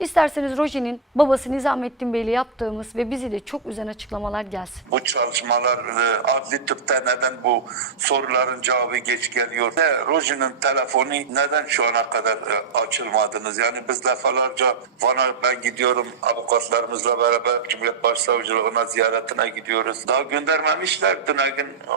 İsterseniz Roji'nin babası Nizamettin Bey'le yaptığımız ve bizi de çok üzen açıklamalar gelsin. Bu çalışmalar e, adli tıpta neden bu soruların cevabı geç geliyor? Ve Roji'nin telefonu neden şu ana kadar e, açılmadınız? Yani biz defalarca Van'a ben gidiyorum avukatlarımızla beraber Cumhuriyet Başsavcılığına ziyaretine gidiyoruz. Daha göndermemişler. Dün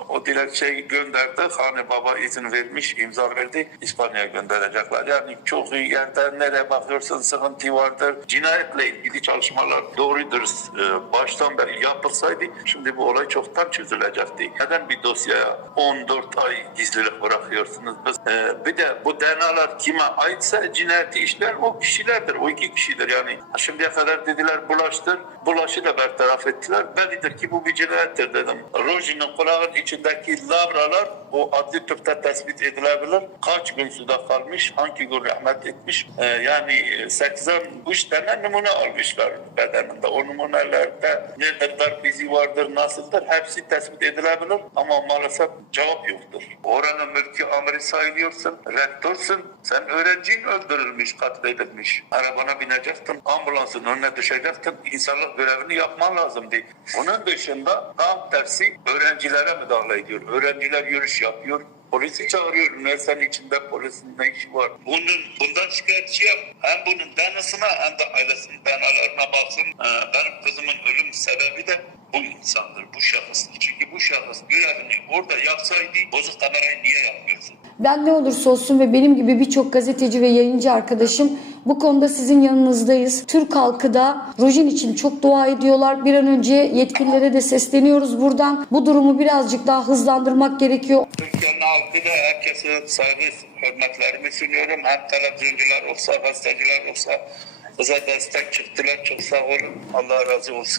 o dilekçeyi gönderdi. Hani baba izin vermiş, imza verdi. İspanya'ya gönderecekler. Yani çok iyi yerde nereye bakıyorsun sıkıntı vardır. Cinayetle ilgili çalışmalar doğrudur. Ee, baştan beri yapılsaydı şimdi bu olay çoktan çözülecekti. Neden bir dosyaya 14 ay gizlilik bırakıyorsunuz? Biz, e, bir de bu DNA'lar kime aitse cinayeti işleyen o kişilerdir. O iki kişidir yani. Şimdiye kadar dediler bulaştır. Bulaşı da bertaraf ettiler. Bellidir ki bu bir cinayettir dedim. Roji'nin kulağın içindeki lavralar o adli tıpta tespit edilebilir. Kaç gün suda kalmış, hangi gün rahmet etmiş. Ee, yani 80 üç tane numune almışlar bedeninde. O numunelerde nedir, darp izi vardır, nasıldır hepsi tespit edilebilir ama maalesef cevap yoktur. Oranın mülki amiri sayılıyorsun, rektörsün. Sen öğrencin öldürülmüş, katledilmiş. Arabana binecektin, ambulansın önüne düşecektin. İnsanlık görevini yapman lazımdı. Bunun dışında tam tersi öğrencilere müdahale ediyor. Öğrenciler yürüyüş yapıyor. Polisi çağırıyor. Üniversitenin içinde polisin ne işi var? Bunun, bundan şikayetçiyim. Hem bunun danısına hem de ailesinin danalarına baksın. Ee, benim kızımın ölüm sebebi de bu insandır, bu şahıstır. Çünkü bu şahıs görevini orada yapsaydı bozuk kamerayı niye yapmıyorsun? Ben ne olursa olsun ve benim gibi birçok gazeteci ve yayıncı arkadaşım bu konuda sizin yanınızdayız. Türk halkı da Rojin için çok dua ediyorlar. Bir an önce yetkililere de sesleniyoruz buradan. Bu durumu birazcık daha hızlandırmak gerekiyor. Türkiye'nin halkı da herkese saygı, hürmetlerimi sunuyorum. Hem televizyoncular olsa, gazeteciler olsa bize destek çıktılar. Çok sağ olun. Allah razı olsun.